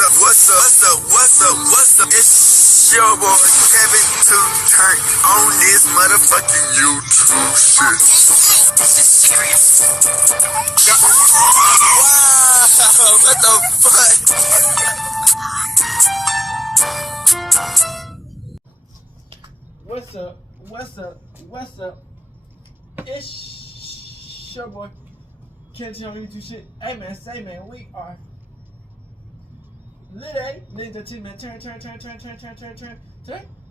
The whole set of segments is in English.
What's up? It's your boy Kevin to turn on this motherfucking YouTube shit. This is serious. Wow, what the fuck? What's up? It's your boy Kevin to turn on YouTube shit. Hey man, we are Lit to team man, turn. Two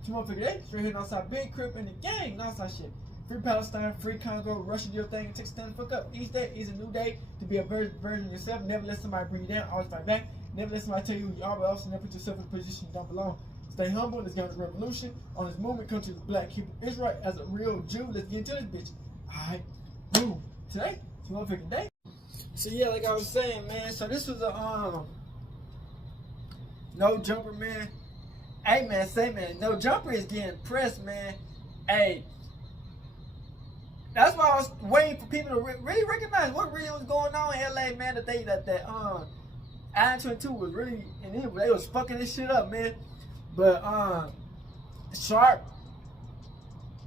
more figure eight, straight here, Northside, big crip in the gang, Northside shit. Free Palestine, free Congo, Russia, do your thing, and take a stand the fuck up. Each day is a new day to be a version of yourself. Never let somebody bring you down, always fight back. Never let somebody tell you who you are, but also never put yourself in a position you don't belong. Stay humble, let's get on this revolution. On this movement, come to the black Hebrew Israelite as a real Jew. Let's get into this bitch. Alright, boom. Today, two more figure day. So yeah, like I was saying, man, so this was a Nojumper, man. Hey, man, Nojumper is getting pressed, man. Hey, that's why I was waiting for people to really recognize what really was going on in LA, man. That ADAM22 was really, and they was fucking this shit up, man. But Sharpe,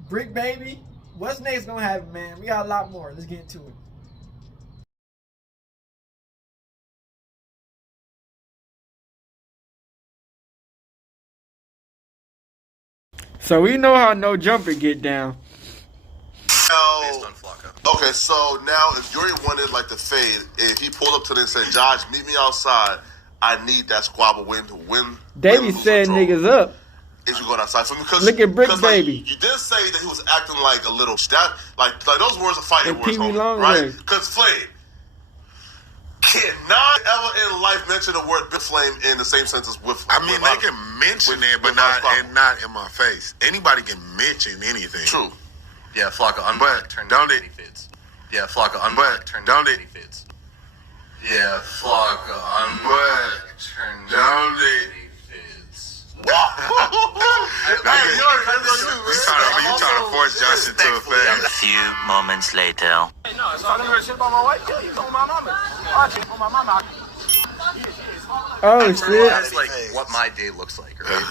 Brick Baby, what's next gonna happen, man? We got a lot more. Let's get into it. So we know how Nojumper get down. Based on Flocka. Okay, so now if Yuri wanted like the fade, if he pulled up to them and said, "Josh, meet me outside. I need that squabble win to win." They be setting niggas up. Is you going outside for me? Because look at Brick Baby. Like, you did say that he was acting like a little like those words are fighting words, right? Because Flame cannot ever in life mention the word Big Flame in the same sentence with. I mean, they can mention it, but not in my face. Anybody can mention anything. True. Yeah, Flocka unblocked. Turn don't it? Yeah, Flocka unblocked. Turn don't it? Yeah, Flocka unblocked. Turn don't it? You trying to force Johnson to a fade. A few moments later. Hey, no, so I don't heard shit about my wife. Yeah, you know my mama. I check on my mama. Oh shit! That's like what my day looks like, right?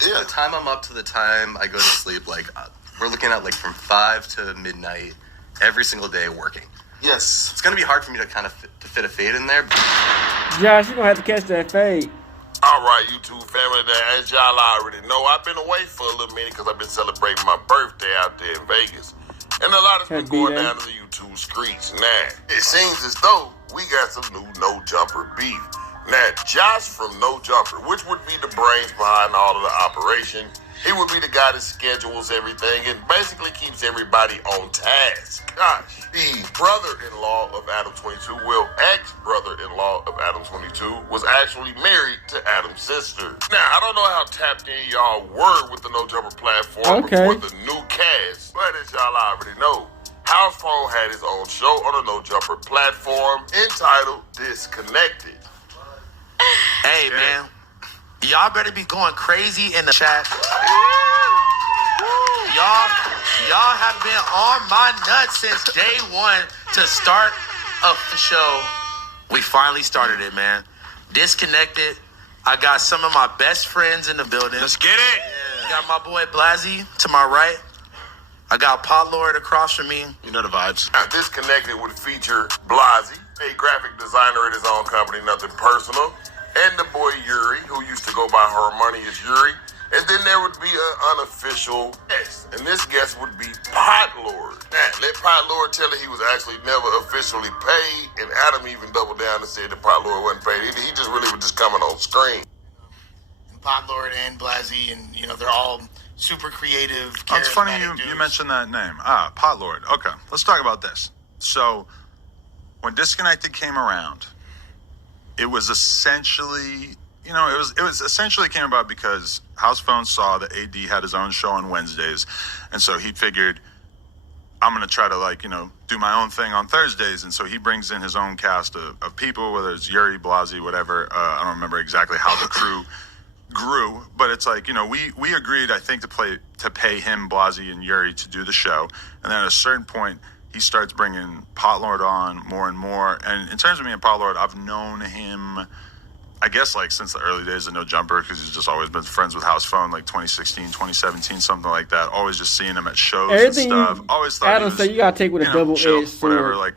The time I'm up to the time I go to sleep, like we're looking at like from 5 to midnight every single day working. Yes, it's gonna be hard for me to kind of fit a fade in there. Josh, you're gonna have to catch that fade. All right, YouTube family, as y'all already know, I've been away for a little minute because I've been celebrating my birthday out there in Vegas. And a lot has been going down to the YouTube streets. Now, it seems as though we got some new Nojumper beef. Now, Josh from Nojumper, which would be the brains behind all of the operation, he would be the guy that schedules everything and basically keeps everybody on task. Gosh, the brother-in-law of ADAM22, well, ex-brother-in-law of ADAM22, was actually married to Adam's sister. Now, I don't know how tapped in y'all were with the Nojumper platform before the new cast, but as y'all already know, House Phone had his own show on the Nojumper platform entitled Disconnected. Hey, man. Y'all better be going crazy in the chat. Y'all have been on my nuts since day one to start up the show. We finally started it, man. Disconnected. I got some of my best friends in the building. Let's get it. Got my boy Blasi to my right. I got Pot Lord across from me. You know the vibes. Now, Disconnected would feature Blasi, a graphic designer at his own company, Nothing Personal, and the boy Yuri, who used to go by Harmonious Yuri. And then there would be an unofficial guest, and this guest would be Pot Lord. Now, let Pot Lord tell it he was actually never officially paid, and Adam even doubled down and said that Pot Lord wasn't paid. He just really was just coming on screen. And Pot Lord and Blasi, and they're all super creative. Oh, it's funny you mentioned that name. Pot Lord. Okay, let's talk about this. So, when Disconnected came around, it was essentially, it was essentially came about because House Phone saw that AD had his own show on Wednesdays, and so he figured, I'm gonna try to do my own thing on Thursdays, and so he brings in his own cast of people, whether it's Yuri, Blasi, whatever. I don't remember exactly how the crew grew, but it's like, we agreed, I think, to pay him, Blasi, and Yuri to do the show, and then at a certain point, he starts bringing Pot Lord on more and more. And in terms of me and Pot Lord, I've known him I guess like since the early days of Nojumper, because he's just always been friends with House Phone, like 2016, 2017, something like that. Always just seeing him at shows Everything and stuff. Always thought Adam said you gotta take with a double-edged sword. Whatever, like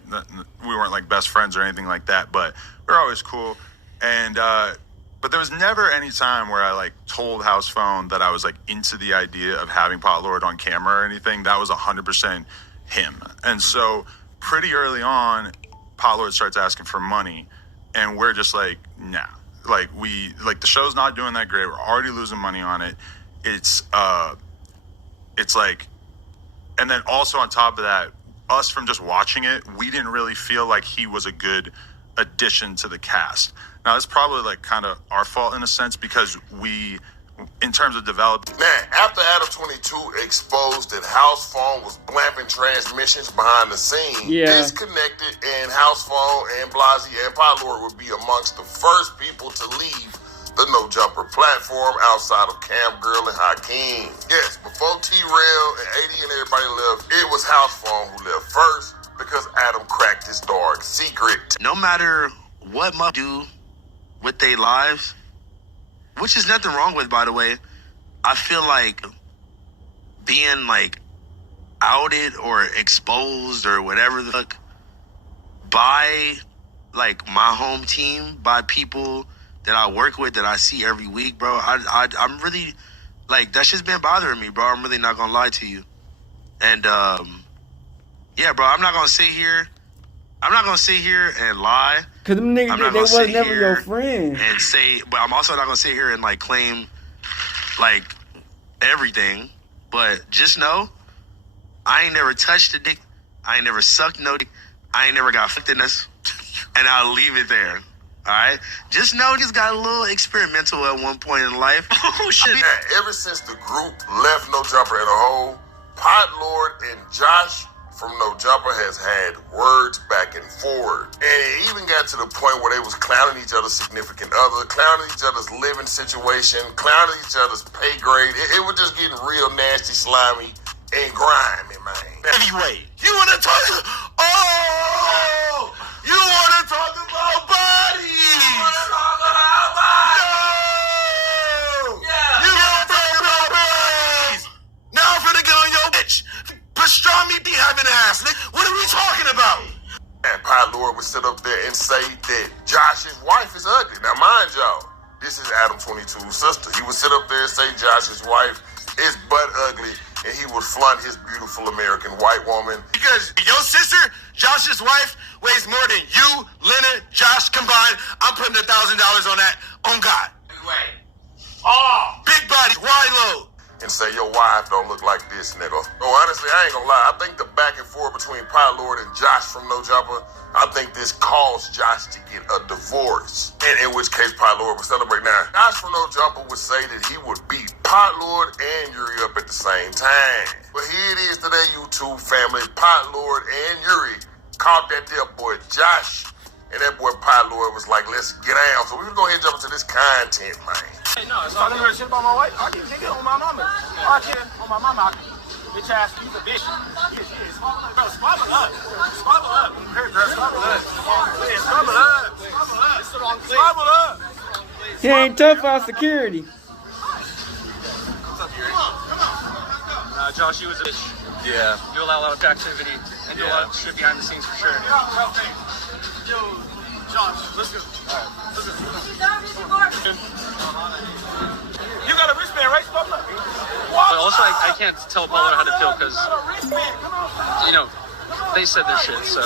we weren't like best friends or anything like that, but we were always cool. And but there was never any time where I like told House Phone that I was like into the idea of having Pot Lord on camera or anything. That was 100% him. And so pretty early on, Pot Lord starts asking for money, and we're just like, nah. Like the show's not doing that great. We're already losing money on it. It's like, and then also on top of that, us from just watching it, we didn't really feel like he was a good addition to the cast. Now it's probably like kind of our fault in a sense because we, in terms of developing. Man, after ADAM22 exposed that House Phone was blamping transmissions behind the scenes, Disconnected and House Phone and Blasey and Pot Lord would be amongst the first people to leave the Nojumper platform outside of Cam Girl and Hakeem. Yes, before T-Rail and AD and everybody left, it was House Phone who left first because Adam cracked his dark secret. No matter what must do with their lives, which is nothing wrong with, by the way, I feel like being like outed or exposed or whatever the fuck by like my home team, by people that I work with, that I see every week, bro. I'm really like, that shit's been bothering me, bro. I'm really not gonna lie to you. And yeah, bro, I'm not gonna sit here and lie. Cause them niggas, they was never your friend. And say, but I'm also not gonna sit here and like claim like everything. But just know, I ain't never touched a dick. I ain't never sucked no dick. I ain't never got fucked in this. And I'll leave it there. Alright? Just know he's got a little experimental at one point in life. Oh shit. Yeah, ever since the group left Nojumper as a whole, Pot Lord and Josh from Nojumper has had words back and forward. And it even got to the point where they was clowning each other's significant other, clowning each other's living situation, clowning each other's pay grade. It was just getting real nasty, slimy, and grimy, man. Anyway, you wanna talk? Oh! You wanna talk about bodies? You wanna talk about bodies? No! Yeah! You wanna talk about bodies? Now I'm finna get on your bitch. Pastrami be having ass, nigga. What are we talking about? And Pot Lord would sit up there and say that Josh's wife is ugly. Now, mind y'all, this is ADAM22's sister. He would sit up there and say Josh's wife is butt ugly, and he would flaunt his beautiful American white woman. Because your sister, Josh's wife, weighs more than you, Leonard, Josh combined. I'm putting $1,000 on that, on God. Wait. Oh, big body, wide load. And say your wife don't look like this, nigga. Oh, honestly, I ain't gonna lie. I think the back and forth between Pot Lord and Josh from Nojumper, I think this caused Josh to get a divorce. And in which case Pot Lord would celebrate. Now, Josh from Nojumper would say that he would beat Pot Lord and Yuri up at the same time. But here it is today, YouTube family. Pot Lord and Yuri caught that there boy Josh, and that boy Pot Lord was like, let's get down. So we're gonna go ahead and jump into this content, man. Hey, no, it's talking about shit about my wife. I keep nigga on my mama. I can't on my mama. Bitch ass, he's a bitch. He is. Bro, squabble up. Squabble up. Here, bro, squabble up. Yeah, squabble up. Squabble up. It's the wrong place. Squabble up. He ain't tough on security. What's up, Yuri? Come on. Josh, you was a bitch. Yeah. You allow a lot of activity and do a lot of shit behind the scenes for sure. Yo, Josh, let's go. All right, let's go. You got a wristband, right? But also, I can't tell Paula how to feel because, you know, they said their shit, so.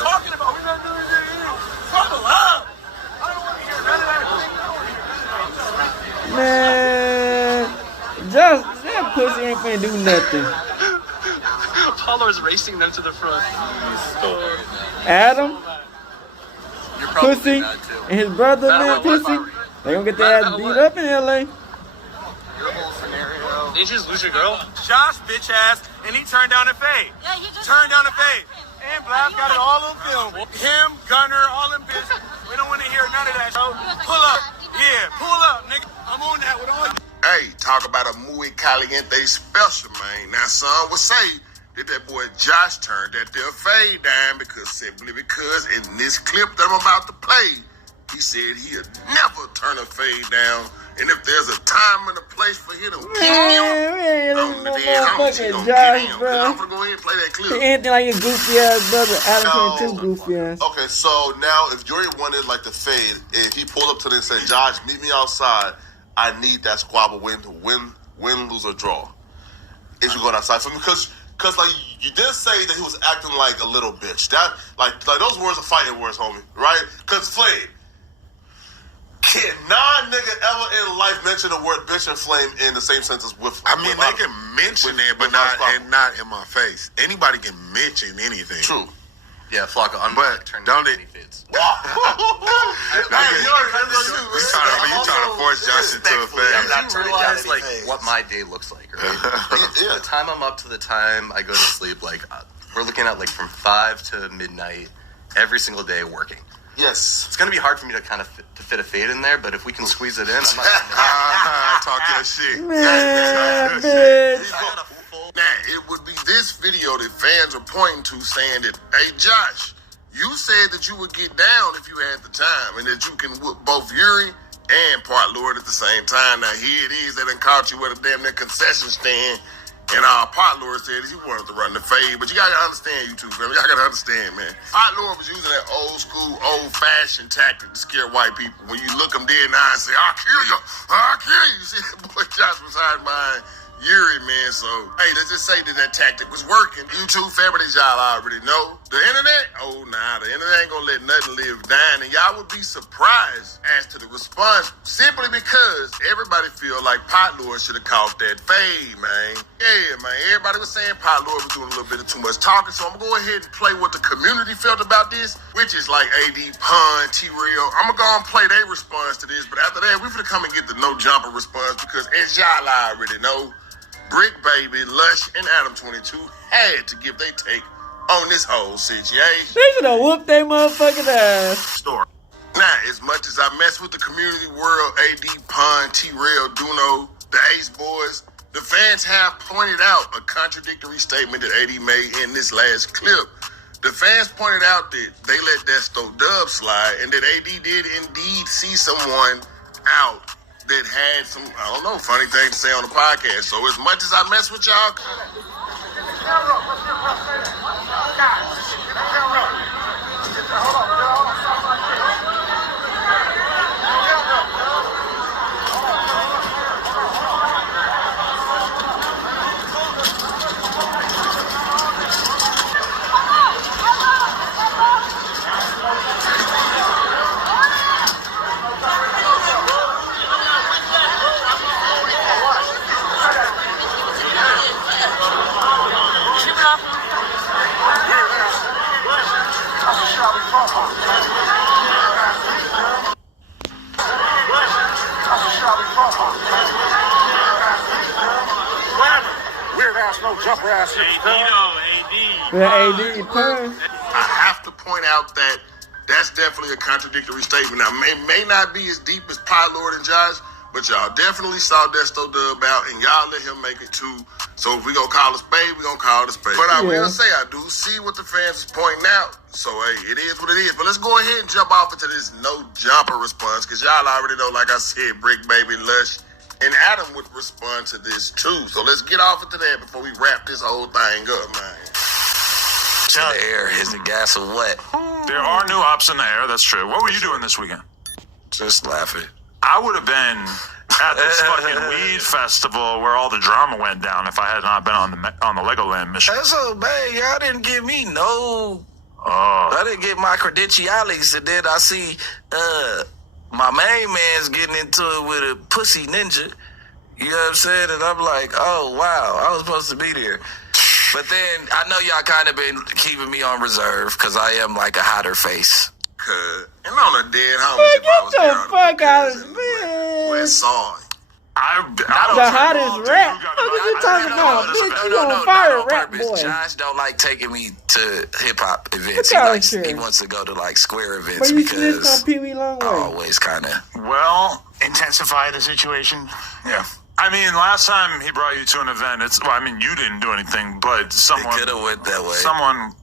Man, just that pussy ain't finna do nothing. Paula's racing them to the front. Adam, pussy, and his brother, man, pussy. They gonna get their ass beat up in LA. Did you just lose your girl? Josh, bitch ass, and he turned down the fade. Yeah, he just turned down the fade. And Blast got it all on film. Him, Gunner, all them bitches. We don't want to hear none of that, so pull up. Yeah, pull up, nigga. I'm on that with all. Hey, talk about a muy caliente special, man. Now, some would say that boy Josh turned that there fade down simply because in this clip that I'm about to play, He said he'll never turn a fade down. And if there's a time and a place for him to kick him, I'm gonna go ahead and play that clip. Anything like your goofy ass brother, ADAM22 goofy ass. Okay, so now if Yuri wanted like the fade, if he pulled up to them and said, Josh, meet me outside, I need that squabble win, lose, or draw. If you go outside for me, because like you did say that he was acting like a little bitch. That like those words are fighting words, homie, right? Because Flame, can non-nigga ever in life mention the word bitch and flame in the same sentence with? I mean, they can mention it, but not in my face. Anybody can mention anything. True. Yeah, Flocka, I'm but don't it? You trying to force Josh into a fade. You realize like what my day looks like, right? Yeah. The time I'm up to the time I go to sleep, like we're looking at like from 5 to midnight every single day working. Yes. It's gonna be hard for me to kind of fit a fade in there, but if we can squeeze it in, I'm not talk your shit. Man, bitch. Now, it would be this video that fans are pointing to saying that, hey, Josh, you said that you would get down if you had the time and that you can whoop both Yuri and Part Lord at the same time. Now, here it is. They done caught you at a damn near concession stand. And Part Lord said he wanted to run the fade. But you got to understand, YouTube family. Y'all got to understand, man. Part Lord was using that old school, old-fashioned tactic to scare white people. When you look them dead in the eye and say, I'll kill you. I'll kill you. See, that boy Josh was hiding behind Yuri, man. So, hey, let's just say that tactic was working. YouTube family, y'all already know. The internet? Oh, nah. The internet ain't gonna let nothing live dying. And y'all would be surprised as to the response simply because everybody feel like Pot Lord should have caught that fade, man. Yeah, man. Everybody was saying Pot Lord was doing a little bit of too much talking. So I'm gonna go ahead and play what the community felt about this, which is like AD, Pun, T-Real. I'm gonna go and play their response to this. But after that, we finna come and get the Nojumper response because as y'all already know, Brick Baby, Lush, and ADAM22 had to give their take on this whole situation. They should have whooped their motherfucking ass. Story. Now, as much as I mess with the community world, AD, Pun, T-Real, Duno, the Ace Boys, the fans have pointed out a contradictory statement that AD made in this last clip. The fans pointed out that they let that dub slide and that AD did indeed see someone out that had some, I don't know, funny thing to say on the podcast. So as much as I mess with y'all, Nojumper ass AD. AD, Pun. I have to point out that that's definitely a contradictory statement. Now, it may not be as deep as Pie Lord and Josh, but y'all definitely saw Desto Dub out, and y'all let him make it too. So if we gonna call a spade, we gonna call it a spade. But I will say, I do see what the fans is pointing out. So, hey, it is what it is. But let's go ahead and jump off into this Nojumper response, because y'all already know, like I said, Brick Baby, Lush, and Adam would respond to this too. So let's get off into that before we wrap this whole thing up, man. The air is the gas of what? There are new ops in the air, that's true. What were you doing this weekend? Just laughing. I would have been at this fucking weed festival where all the drama went down if I had not been on the Legoland mission. That's so bad. Y'all didn't give me no. I didn't get my credentials, and then I see my main man's getting into it with a pussy ninja. You know what I'm saying? And I'm like, oh wow, I was supposed to be there. But then I know y'all kind of been keeping me on reserve because I am like a hotter face. And on a dead homies, if I was Get there, the fuck out of this. West Side. The hottest rap. What you talking about? Bitch, you on fire, rap boy. Josh don't like taking me to hip hop events. He wants to go to like square events because on Pee Wee Longway. Always kind of. Well, intensify the situation. Yeah. I mean, last time he brought you to an event, you didn't do anything, but someone could have went that way. Someone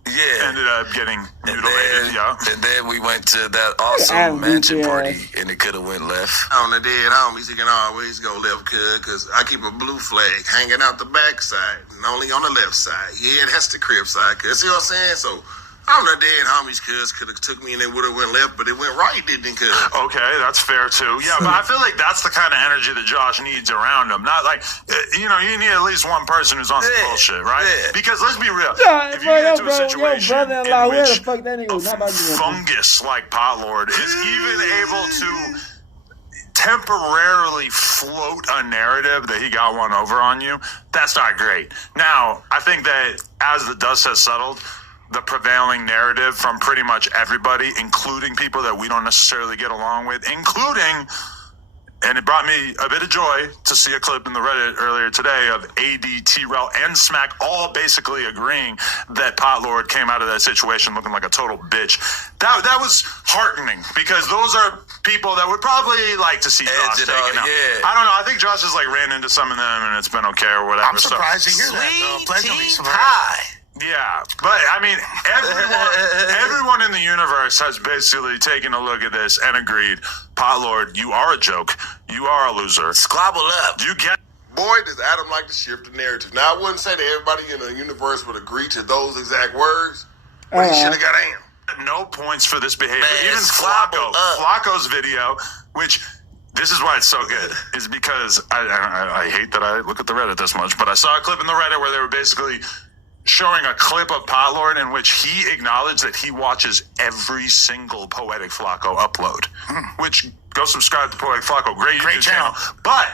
ended up getting mutilated. And then we went to that awesome mansion party, and it could have went left. On the dead homies, he can always go left, cause I keep a blue flag hanging out the back side, and only on the left side. Yeah, that's the crib side, cuz. See what I'm saying? So, on the dead homies, cuz, could have took me and it would have went left, but it went right, didn't it, cuz? Okay, that's fair, too. Yeah, but I feel like that's the kind of energy that Josh needs around him. Not like, you need at least one person who's on some bullshit, right? Yeah. Because let's be real. If you get into a situation in which fungus like Potlord is even able to temporarily float a narrative that he got one over on you, that's not great. Now, I think that as the dust has settled, the prevailing narrative from pretty much everybody, including people that we don't necessarily get along with, including, and it brought me a bit of joy to see a clip in the Reddit earlier today of ADTRL and Smack all basically agreeing that Potlord came out of that situation looking like a total bitch. That was heartening, because those are people that would probably like to see Josh taken out. Yeah. I don't know. I think Josh has ran into some of them and it's been okay or whatever. I'm surprised to hear that. Pleasantly surprised. Yeah, but I mean, everyone in the universe has basically taken a look at this and agreed, Potlord, you are a joke. You are a loser. Squabble up. You get. Boy, does Adam like to shift the narrative. Now, I wouldn't say that everybody in the universe would agree to those exact words, but he should have got Am. No points for this behavior. Man, even Flacco's video, which this is why it's so good, is because I hate that I look at the Reddit this much, but I saw a clip in the Reddit where they were basically showing a clip of Potlord in which he acknowledged that he watches every single Poetic Flacco upload, which go subscribe to Poetic Flacco. Great YouTube channel. But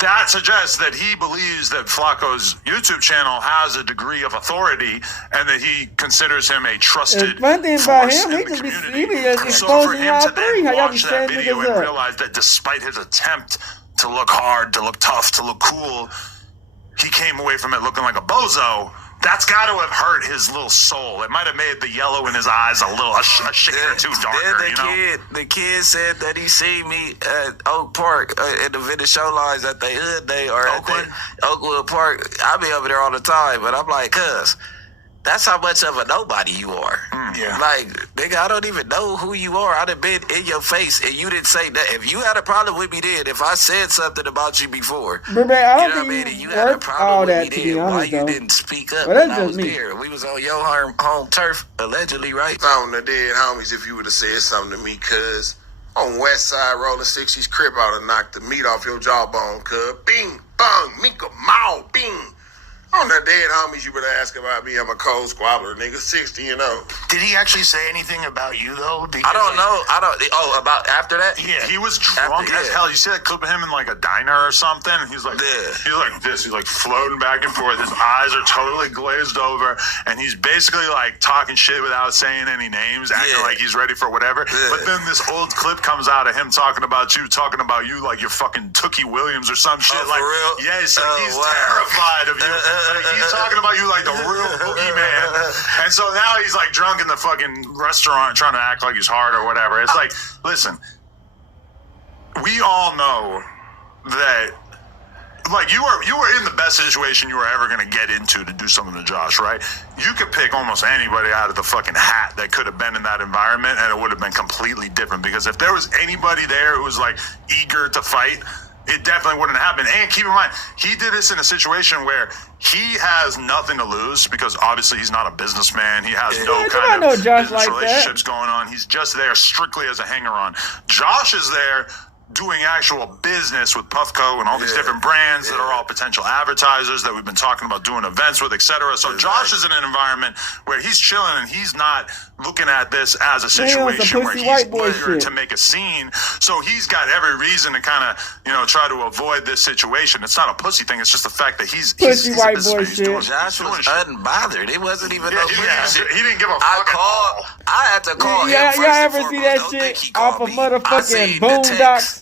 that suggests that he believes that Flacco's YouTube channel has a degree of authority and that he considers him a trusted force in the community. So for him to then watch that video and realize that despite his attempt to look hard, to look tough, to look cool, he came away from it looking like a bozo. That's got to have hurt his little soul. It might have made the yellow in his eyes a shade or two darker. The kid said that he seen me at Oak Park in the Vintage Show Lines at the Hood Day or at Oakwood Park. I be over there all the time, but I'm like, cuz, that's how much of a nobody you are. Yeah. Like, nigga, I don't even know who you are. I done been in your face, and you didn't say that. If you had a problem with me then, if I said something about you before, but man, I don't you know what I mean? think You had a problem with me then. Why you though. didn't speak up Well, when that's I just was me. there? We was on your home turf, allegedly, right? On the dead homies, if you would have said something to me, cuz, on West Side rolling 60s crib out and knock the meat off your jawbone, cuz. Bing, bong, Mika, Mao, bing. On the dead homies, you would have asked about me. I'm a cold squabbler, nigga, 60 and 0. Did he actually say anything about you, though? I don't know. About after that? Yeah, he was drunk as hell. You see that clip of him in like a diner or something? He's like, he's like this. He's like floating back and forth. His eyes are totally glazed over, and he's basically like talking shit without saying any names, acting like he's ready for whatever. But then this old clip comes out of him talking about you like you're fucking Tookie Williams or some shit. For real? Yeah, he's terrified of you. Like, he's talking about you like the real boogeyman. And so now he's like drunk in the fucking restaurant trying to act like he's hard or whatever. It's like, listen, we all know that, like, you were in the best situation you were ever going to get into to do something to Josh, right? You could pick almost anybody out of the fucking hat that could have been in that environment, and it would have been completely different, because if there was anybody there who was like eager to fight, it definitely wouldn't happen. And keep in mind, he did this in a situation where he has nothing to lose, because obviously he's not a businessman. He has no kind of business relationships going on. He's just there strictly as a hanger-on. Josh is there doing actual business with Puffco and all these different brands that are all potential advertisers that we've been talking about doing events with, etc. So Josh is in an environment where he's chilling and he's not looking at this as a situation where he's eager to make a scene. So he's got every reason to kind of, try to avoid this situation. It's not a pussy thing. It's just the fact that he's white boy shit. Josh was unbothered. It wasn't even no shit. He didn't give a fuck. I had to call him. Y'all ever see that shit off of motherfucking Boondocks?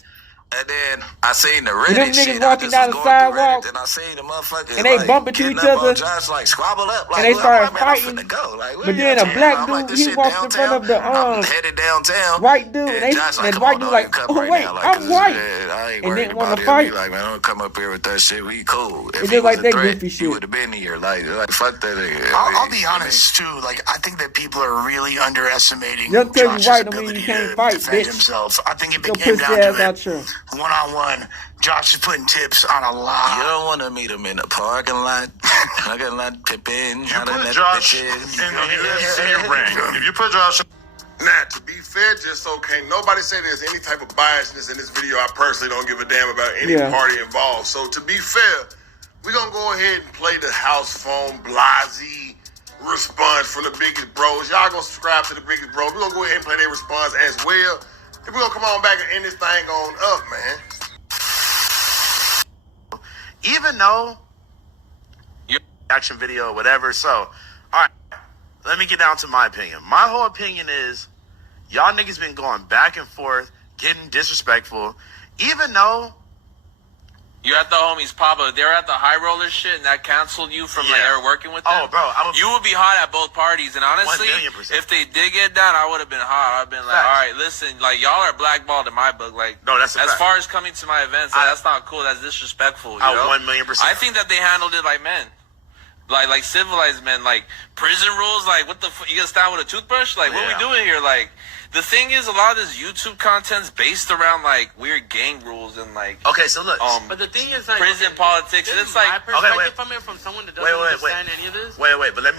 And then I seen the And them Reddit niggas shit. I walking just down was the going through sidewalk, Reddit, and I seen the motherfuckers and they like bump into getting each up other, on Josh, like squabble up. Like, and they well, started I'm like, man, fighting. I'm finna go. Like, But then a black dude, he walked in front of the I'm headed downtown. white dude, And and Josh like, the come white on, dude don't like, even come oh right wait, now. Like, I'm 'cause, white, I ain't and worried didn't want about to him. fight. He like, man, don't come up here with that shit. We cool. If It he just was like a that threat, goofy he shit. would have been here. Like fuck that nigga. I'll be honest too. Like, I think that people are really underestimating Just 'cause you Josh's white don't mean ability you can't to fight, defend bitch. himself. I think if Your it came pussy down ass to out it, here. one-on-one, Josh is putting tips on a lot. You don't want to meet him in the parking lot. Parking lot pippin'. You put Josh in the UFC ring. If you put Josh. Now, to be fair, just so can't nobody say there's any type of biasness in this video. I personally don't give a damn about any party involved. So to be fair, we're going to go ahead and play the house phone blasé response from the biggest bros. Y'all going to subscribe to the biggest bros. We're going to go ahead and play their response as well. And we're going to come on back and end this thing on up, man. Even though your action video or whatever. So, all right, let me get down to my opinion. My whole opinion is y'all niggas been going back and forth, getting disrespectful, even though you're at the homies Papa. They're at the high roller shit, and that canceled you from like ever working with them. Oh, bro, you would be hot at both parties. And honestly, 1,000,000%. if they did get done, I would have been hot. I've been like, all right, listen, like y'all are blackballed in my book. Like, no, that's a as fact. far as coming to my events, like, that's not cool. That's disrespectful. You know? 1,000,000%. I think that they handled it like men. Like civilized men, like prison rules, like what the you gonna stand with a toothbrush? Like what are we doing here? Like the thing is, a lot of this YouTube content's based around like weird gang rules and like. Okay, so look. But the thing is, like, prison politics. This It's is like my perspective from it, from someone that doesn't understand any of this. Wait. But let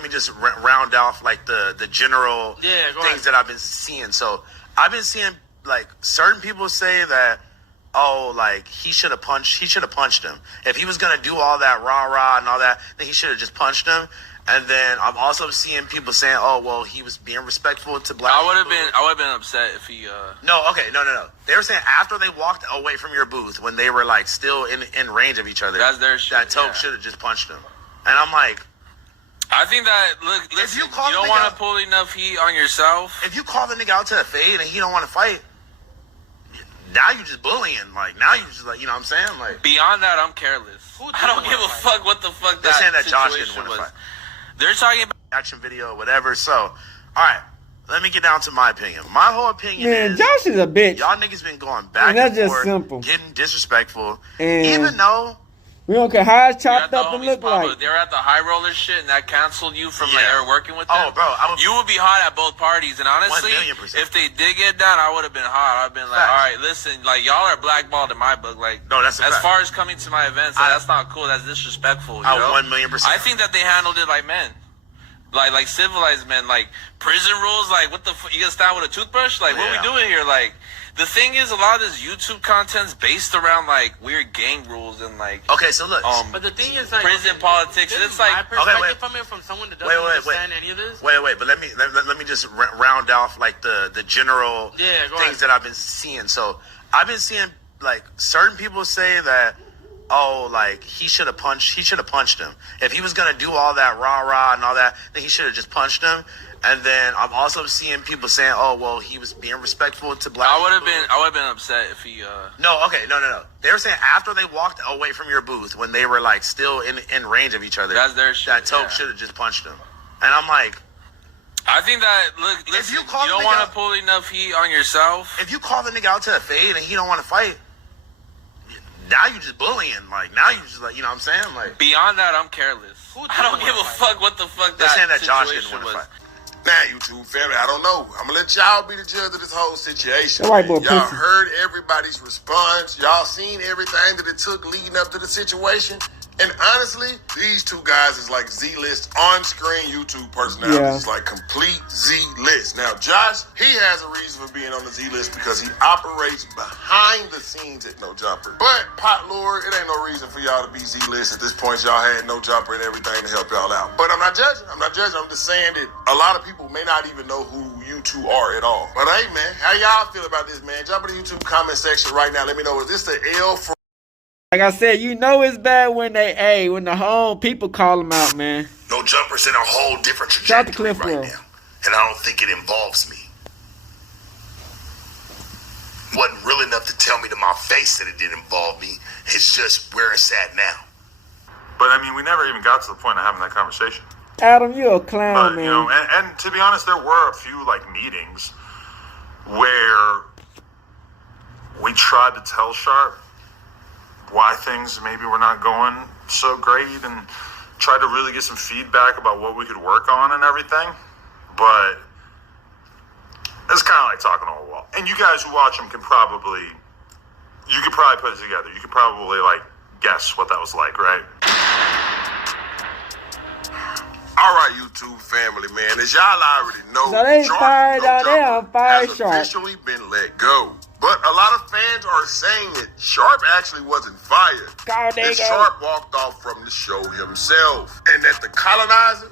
me just round off like the general things that I've been seeing. So I've been seeing like certain people say that, oh, like he should have punched him. If he was gonna do all that rah and all that, then he should have just punched him. And then I'm also seeing people saying, oh, well, he was being respectful to black people. I would have been upset if he No. They were saying after they walked away from your booth, when they were like still in range of each other, that's their shit. That Toke should have just punched him. And I'm like, I think that listen, if you don't want to pull enough heat on yourself. If you call the nigga out to a fade and he don't want to fight, now you just bullying. Like now you just like, you know what I'm saying? Like beyond that, I'm careless. I don't give a fuck what the fuck they're that saying that Josh situation didn't want to was. fight. They're talking about action video or whatever. So, all right, let me get down to my opinion. My whole opinion is Josh is a bitch. Y'all niggas been going back that's and just forth, simple. getting disrespectful, And even though we don't care how it's chopped up and look Papa. like. They're at the high roller shit, and that canceled you from like ever working with them. Oh, bro, you would be hot at both parties. And honestly, 1,000,000%. if they did get done, I would have been hot. I've been like, all right, listen, like y'all are blackballed in my book. Like, no, that's a as fact. far as coming to my events, like, that's not cool. That's disrespectful. You know? 1,000,000%. I think that they handled it like men. Like civilized men, like prison rules, like what the you gonna stand with a toothbrush? Like what are we doing here? Like the thing is, a lot of this YouTube content's based around like weird gang rules and like. Okay, so look. But the thing is, like, prison politics. This It's is like my perspective from it, from someone that doesn't understand any of this. Wait. But let me just round off like the general things that I've been seeing. So I've been seeing like certain people say that, oh, like he should have punched him. If he was gonna do all that rah and all that, then he should have just punched him. And then I'm also seeing people saying, oh, well, he was being respectful to black people. I would have been upset if he No. They were saying after they walked away from your booth, when they were like still in range of each other, that's their shit. That Toke should have just punched him. And I'm like, I think that listen, you don't want to pull enough heat on yourself. If you call the nigga out to a fade and he don't want to fight, now you just bullying. Like now you just like, you know what I'm saying? Like beyond that, I'm careless. I don't give a fuck what the fuck they're saying that Josh situation didn't want to was. fight. Now, YouTube family, I don't know. I'm gonna let y'all be the judge of this whole situation. That white boy Y'all pussy. heard everybody's response. Y'all seen everything that it took leading up to the situation. And honestly, these two guys is like Z-list on-screen YouTube personalities, like complete Z-list. Now, Josh, he has a reason for being on the Z-list because he operates behind the scenes at Nojumper. But, Pot Lord, it ain't no reason for y'all to be Z-list at this point. Y'all had Nojumper and everything to help y'all out. But I'm not judging. I'm just saying that a lot of people may not even know who you two are at all. But hey, man, how y'all feel about this, man? Jump in the YouTube comment section right now. Let me know, is this the L for... Like I said, you know it's bad when when the whole people call them out, man. Nojumper's in a whole different Shout out to trajectory Cliff right Row. now, and I don't think it involves me. Wasn't real enough to tell me to my they said it didn't involve me. It's just where it's at now. But I mean, we never even got to the point of having that conversation. Adam, you a clown, But, man. you know, and to be honest, there were a few like meetings where we tried to tell Sharpe why things maybe were not going so great and tried to really get some feedback about what we could work on and everything. But it's kind of like talking to a wall. And you guys who watch them you could probably put it together. You could probably like guess what that was like, right? All right, YouTube family, man. As y'all already know, So they fired out there on Fire has Sharpe. officially been let go. But a lot of fans are saying that Sharpe actually wasn't fired. God, That Sharpe walked off from the show himself. And that the colonizer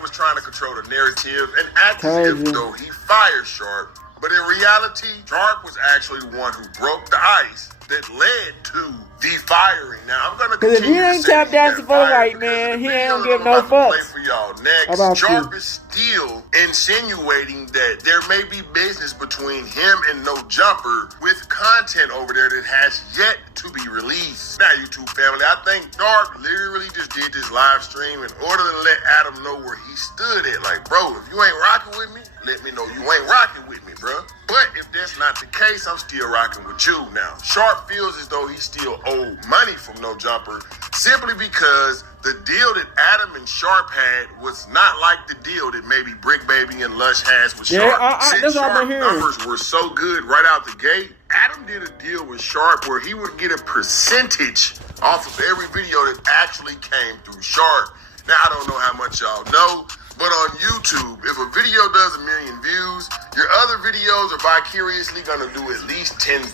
was trying to control the narrative and act as if though he fired Sharpe. But in reality, Sharpe was actually the one who broke the ice that led to the firing. Now, I'm going to Because if continue he to ain't say tap he dancing got for the fired white because man, the he video ain't that give I'm no about to play fucks. for y'all next, About Sharpe you. is still insinuating that there may be business between him and Nojumper with content over there that has yet to be released. Now, YouTube family, I think Sharpe literally just did this live stream in order to let Adam know where he stood at. Like, bro, if you ain't rocking with me, let me know you ain't rocking with me, bro. But if that's not the case, I'm still rocking with you. Now, Sharpe feels as though he still owed money from Nojumper simply because the deal that Adam and Sharpe had was not like the deal that maybe Brick Baby and Lush has with Sharpe. Since that's what I've been Sharpe hearing. numbers were so good right out the gate, Adam did a deal with Sharpe where he would get a percentage off of every video that actually came through Sharpe. Now, I don't know how much y'all know, but on YouTube, if a video does 1 million views, your other videos are vicariously gonna do at least 10,000,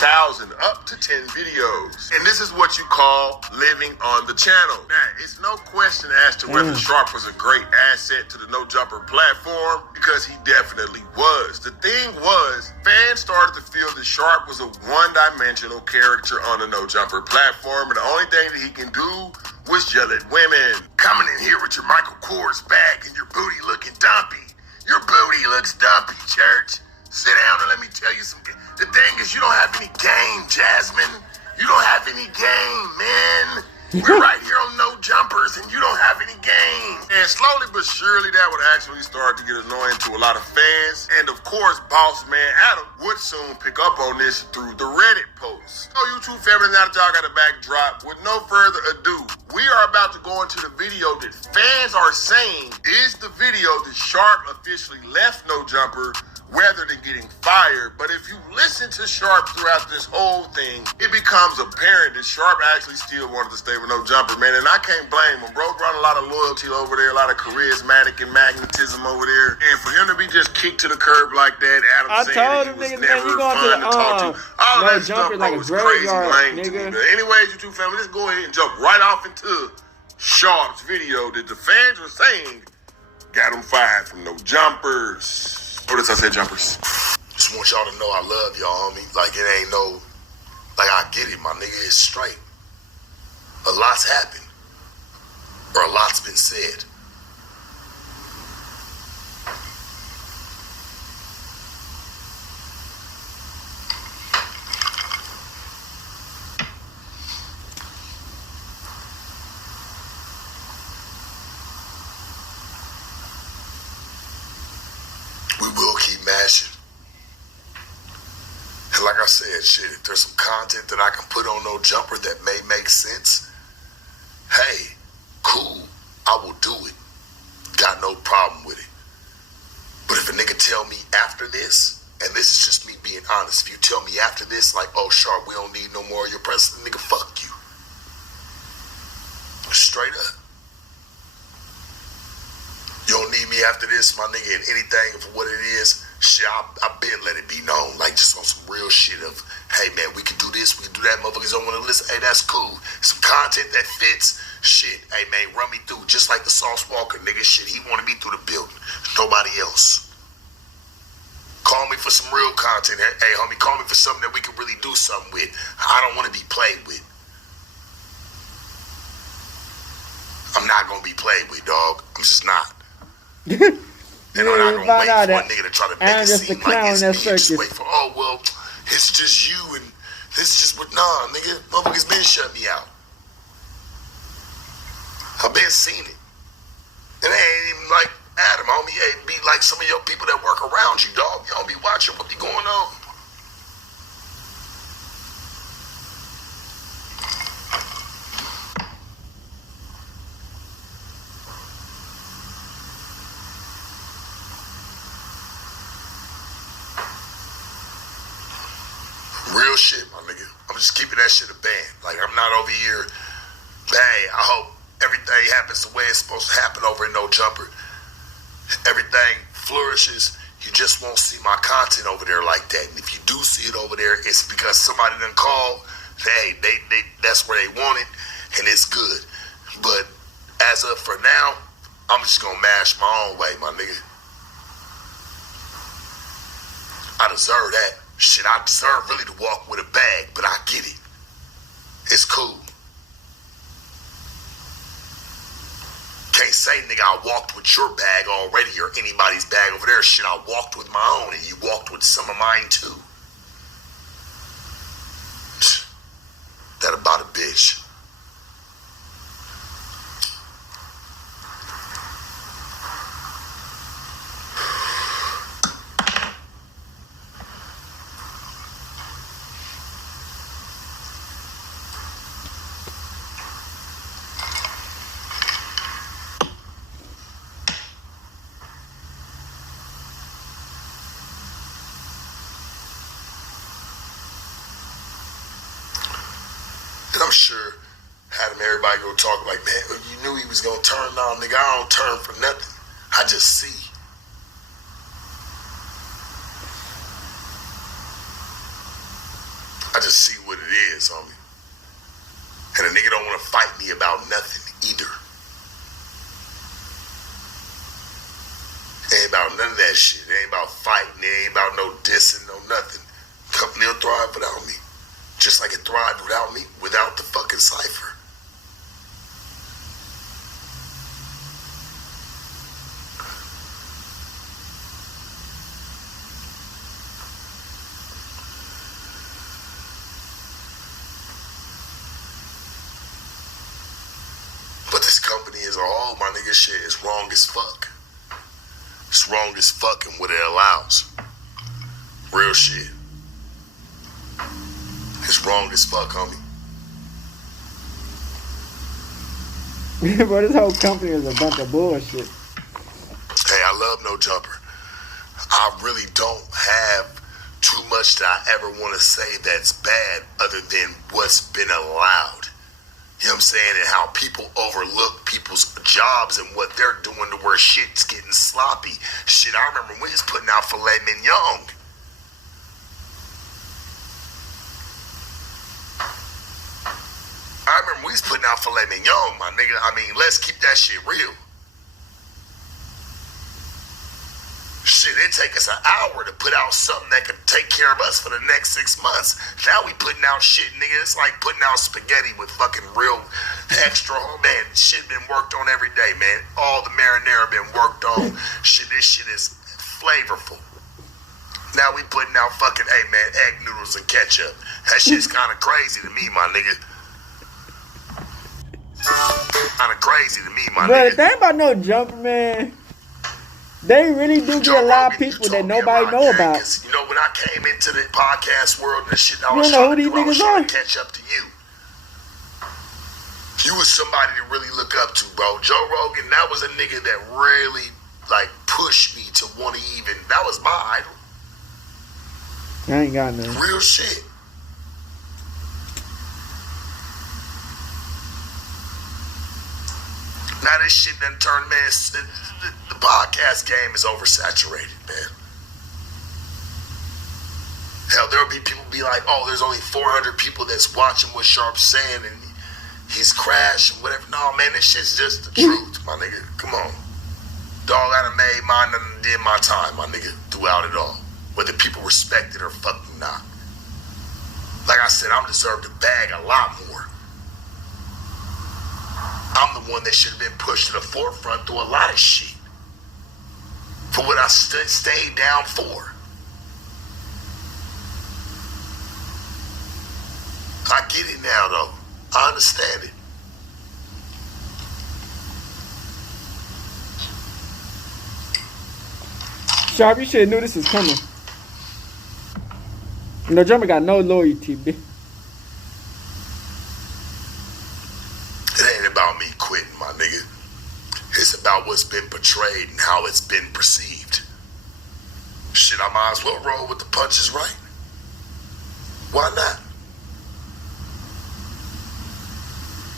up to 10 videos. And this is what you call living on the channel. Now, it's no question as to whether Sharpe was a great asset to the Nojumper platform, because he definitely was. The thing was, fans started to feel that Sharpe was a one-dimensional character on the Nojumper platform, and the only thing that he can do was yell at women. Coming in here with your Michael Kors bag and your booty looking dumpy. Your booty looks dumpy, church. Sit down and let me tell you something. The thing is, you don't have any game, Jasmine. You don't have any game, man. We're right here on No Jumpers and you don't have any game. And slowly but surely that would actually start to get annoying to a lot of fans. And of course, boss man Adam would soon pick up on this through the Reddit post. So YouTube family, now that y'all got a backdrop, with no further ado, we are about to go into the video that fans are saying is the video that Sharpe officially left Nojumper rather than getting fired. But if you listen to Sharpe throughout this whole thing, it becomes apparent that Sharpe actually still wanted to stay with Nojumper, man. And I can't blame him. Bro brought a lot of loyalty over there, a lot of charismatic and magnetism over there. And for him to be just kicked to the curb like that, Adam saying that he was never fun to talk to. All that stuff, bro, was crazy lame to me. But anyways, you two family, let's go ahead and jump right off into Sharpe's video that the fans were saying got him fired from Nojumpers. Notice I said jumpers. Just want y'all to know I love y'all, homie. Like, it ain't no, like, I get it, my nigga. It's straight. A lot's happened. Or a lot's been said. We will keep mashing. And like I said, shit, if there's some content that I can put on Nojumper that may make sense, hey, cool, I will do it. Got no problem with it. But if a nigga tell me after this, and this is just me being honest, if you tell me after this, like, oh, Sharpe, we don't need no more of your presence, nigga, fuck you. Straight up. You don't need me after this, my nigga, and anything for what it is, shit, I've been let it be known. Like, just on some real shit of, hey, man, we can do this, we can do that. Motherfuckers don't want to listen. Hey, that's cool. Some content that fits, shit. Hey, man, run me through. Just like the Sauce Walker, nigga, shit. He wanted me through the building. Nobody else. Call me for some real content. Hey, homie, call me for something that we can really do something with. I don't want to be played with. I'm not going to be played with, dog. I'm just not. And I'm not gonna wait for a nigga to try to make it seem like it's me. Just wait for, oh, well, it's just you and This is just what, nah, nigga. Motherfuckers been shut me out. I've been seen it. And it ain't even like Adam, homie. It be like some of your people that work around you, dog. Y'all be watching what be going on. Real shit, my nigga. I'm just keeping that shit a band. Like, I'm not over here, hey, I hope everything happens the way it's supposed to happen over in Nojumper. Everything flourishes. You just won't see my content over there like that. And if you do see it over there, it's because somebody done called. Hey, they that's where they want it, and it's good. But as of for now, I'm just gonna mash my own way, my nigga. I deserve that. Shit, I deserve really to walk with a bag, but I get it. It's cool. Can't say, nigga, I walked with your bag already or anybody's bag over there. Shit, I walked with my own, and you walked with some of mine too. That about a bitch. And I'm sure having everybody go talk like, man, you knew he was gonna turn on, nigga. I don't turn for nothing. I just see. I just see what it is, homie. And a nigga don't want to fight me about nothing either. It ain't about none of that shit. It ain't about fighting. It ain't about no dissing, no nothing. Company will thrive without me. Just like it thrived without me, without the fucking cipher. But this company as a whole, my nigga, shit is wrong as fuck. It's wrong as fuck in what it allows. Real shit. It's wrong as fuck, homie. Bro, this whole company is a bunch of bullshit. Hey, I love Nojumper. I really don't have too much that I ever want to say that's bad other than what's been allowed. You know what I'm saying? And how people overlook people's jobs and what they're doing to where shit's getting sloppy. Shit, I remember when we was putting out filet mignon. I remember we was putting out filet mignon, my nigga. I mean, let's keep that shit real. Shit, it take us an hour to put out something that could take care of us for the next 6 months. Now we putting out shit, nigga. It's like putting out spaghetti with fucking real extra, man. Shit been worked on every day, man. All the marinara been worked on. Shit, this shit is flavorful. Now we putting out fucking, hey man, egg noodles and ketchup. That shit's kind of crazy to me, my nigga. Kind of crazy to me, my nigga. But the thing about Nojumper, man, they really do get a lot of people that nobody know about. You know, when I came into the podcast world and shit, I You was don't know who trying these to niggas are? catch up to you. You was somebody to really look up to, bro. Joe Rogan, that was a nigga that really, like, pushed me to want to even, that was my idol. I ain't got none. Real shit. Now this shit done turned, man, the podcast game is oversaturated, man. Hell, there'll be people be like, oh, there's only 400 people that's watching what Sharpe's saying and he's crashed and whatever. No, man, this shit's just the truth, my nigga. Come on. Dog, I done made mine and did my time, my nigga, throughout it all. Whether people respect it or fucking not. Like I said, I'm deserved to bag a lot more. I'm the one that should have been pushed to the forefront through a lot of shit. For what I stayed down for. I get it now, though. I understand it. Sharpe, you should have knew this was coming. Nojumper got no loyalty, bitch. It ain't about me quitting, my nigga. It's about what's been portrayed and how it's been perceived. Shit, I might as well roll with the punches, right? Why not?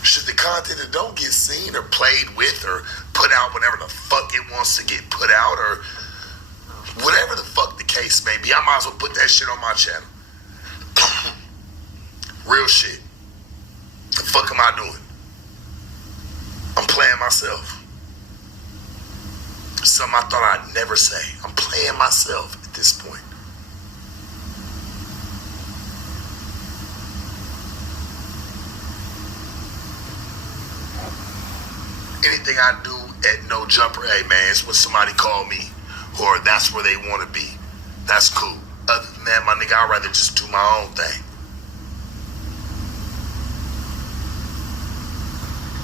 Shit, the content that don't get seen or played with or put out whenever the fuck it wants to get put out or whatever the fuck the case may be, I might as well put that shit on my channel. Real shit. The fuck am I doing? I'm playing myself. Something I thought I'd never say. I'm playing myself at this point. Anything I do at Nojumper, hey man, it's what somebody call me. Or that's where they want to be. That's cool. Other than that, my nigga, I'd rather just do my own thing.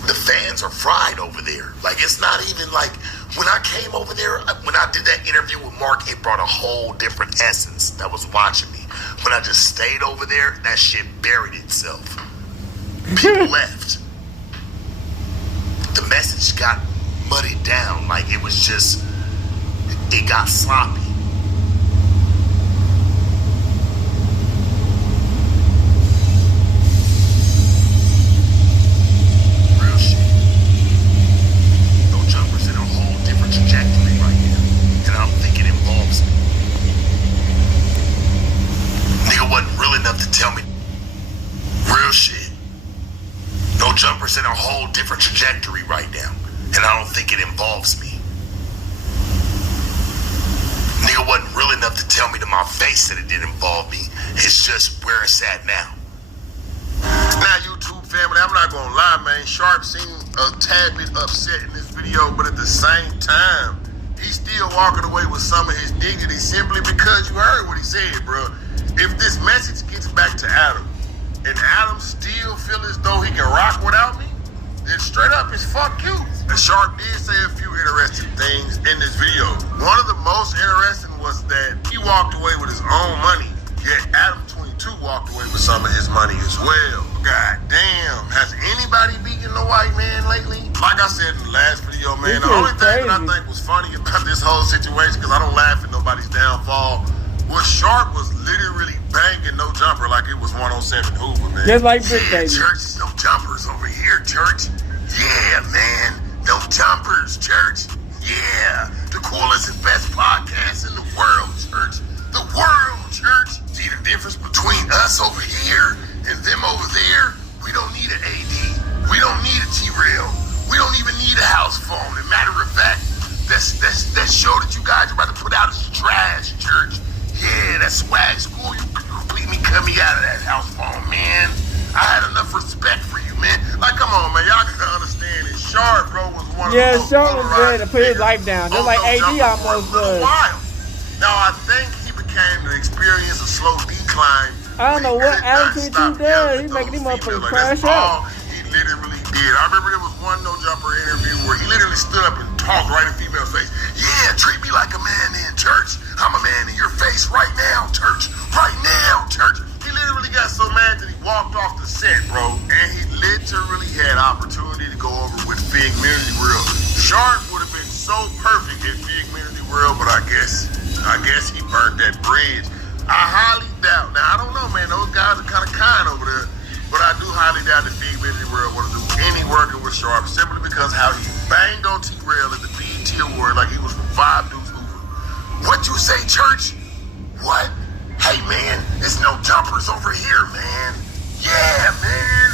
The fans are fried over there. Like, it's not even like, when I came over there, when I did that interview with Mark, it brought a whole different essence that was watching me. When I just stayed over there, that shit buried itself. People left. The message got muddied down. Like, it was just, it got sloppy. Real shit. Nojumper's in a whole different trajectory right now, and I don't think it involves me. Nigga wasn't real enough to tell me. Real shit. Nojumper's in a whole different trajectory right now, and I don't think it involves me. Nigga wasn't real enough to tell me to my face that it didn't involve me. It's just where it's at now. Now, YouTube family, I'm not gonna lie, man. Sharpe seemed a tad bit upset in this video, but at the same time, he's still walking away with some of his dignity simply because you heard what he said, bro. If this message gets back to Adam, and Adam still feel as though he can rock without me, then straight up it's fuck you. And Sharpe did say a few interesting things in this video. One of the most interesting was that he walked away with his own money, yet ADAM22 walked away with some of his money as well. God damn, has anybody beaten the white man lately? Like I said in the last video, man, the only thing that I think was funny about this whole situation, because I don't laugh at nobody's downfall, was Sharpe was literally banging Nojumper like it was 107 Hoover, man. Just like Big Baby. Church, no jumpers over here, church. Yeah, man. No jumpers, church. Yeah. The coolest and best podcast in the world, church. The world, church. See the difference between us over here and them over there? We don't need an AD. We don't need a T-Rail. We don't even need a house phone. As a matter of fact, that show that you guys are about to put out is trash, church. Yeah, that swag school, you completely cut me out of that house phone, man. I had enough respect for you, man. Like, come on, man. Y'all gotta understand it. Sharpe, bro, was one of the most Sharpe was ready to put his life down. Just like AD almost was. Now, I think he became to experience a slow decline. I don't know what ADAM22 does. He's making these motherfuckers crash out. He literally did. I remember there was one Nojumper interview where he literally stood up and talked right in female's face. Yeah, treat me like a man in church. I'm a man in your face right now, church. Right now, church. He literally got so mad that he walked off the set, bro. And he literally had opportunity to go over with Fig Community World. Sharpe would have been so perfect in Fig Community World, but I guess he burnt that bridge. I highly doubt. Now, I don't know, man. Those guys are kind of kind over there. But I do highly doubt that Fig Community World would have done any working with Sharpe simply because how he banged on T-Rail at the BET Award like he was from 5 Deuce Hoover. What you say, church? What? Hey, man, there's no jumpers over here, man. Yeah, man.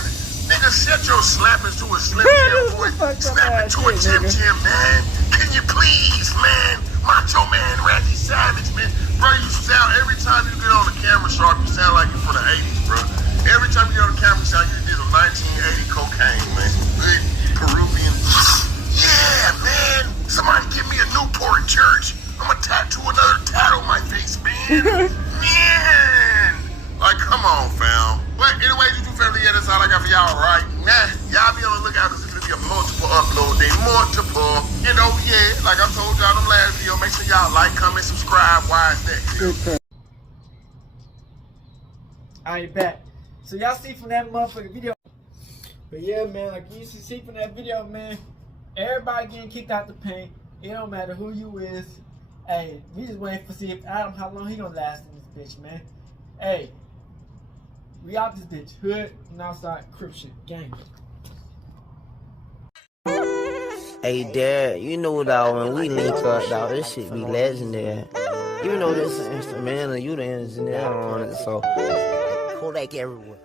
Nigga, set your slappers to a Slim Jim, boy. Snap it to a Jim Jim, man. Can you please, man? Macho Man, Randy Savage, man. Bro, you sound, every time you get on the camera, Sharpe, you sound like you're from the 80s, bro. Every time you get on the camera, you sound like you did some 1980 cocaine, man. Good Peruvian. Yeah, man. Somebody give me a Newport church. I'm gonna tattoo another tat on my face, man. Man. Like, come on, fam. But anyway, you two like I told y'all in the last video, make sure y'all like, comment, subscribe. Why is that? I ain't back. So y'all see from that motherfucking video. But yeah, man, like you see from that video, man, everybody getting kicked out the paint. It don't matter who you is. Hey, we just waiting for see if Adam how long he gonna last in this bitch, man. Hey, we out this bitch. Hood and outside crip shit. Gang. Hey, Dad, you know, dog, when we link up, dog, this shit be legendary. You know this instrumental, you the engineer on it, so Kodak everywhere.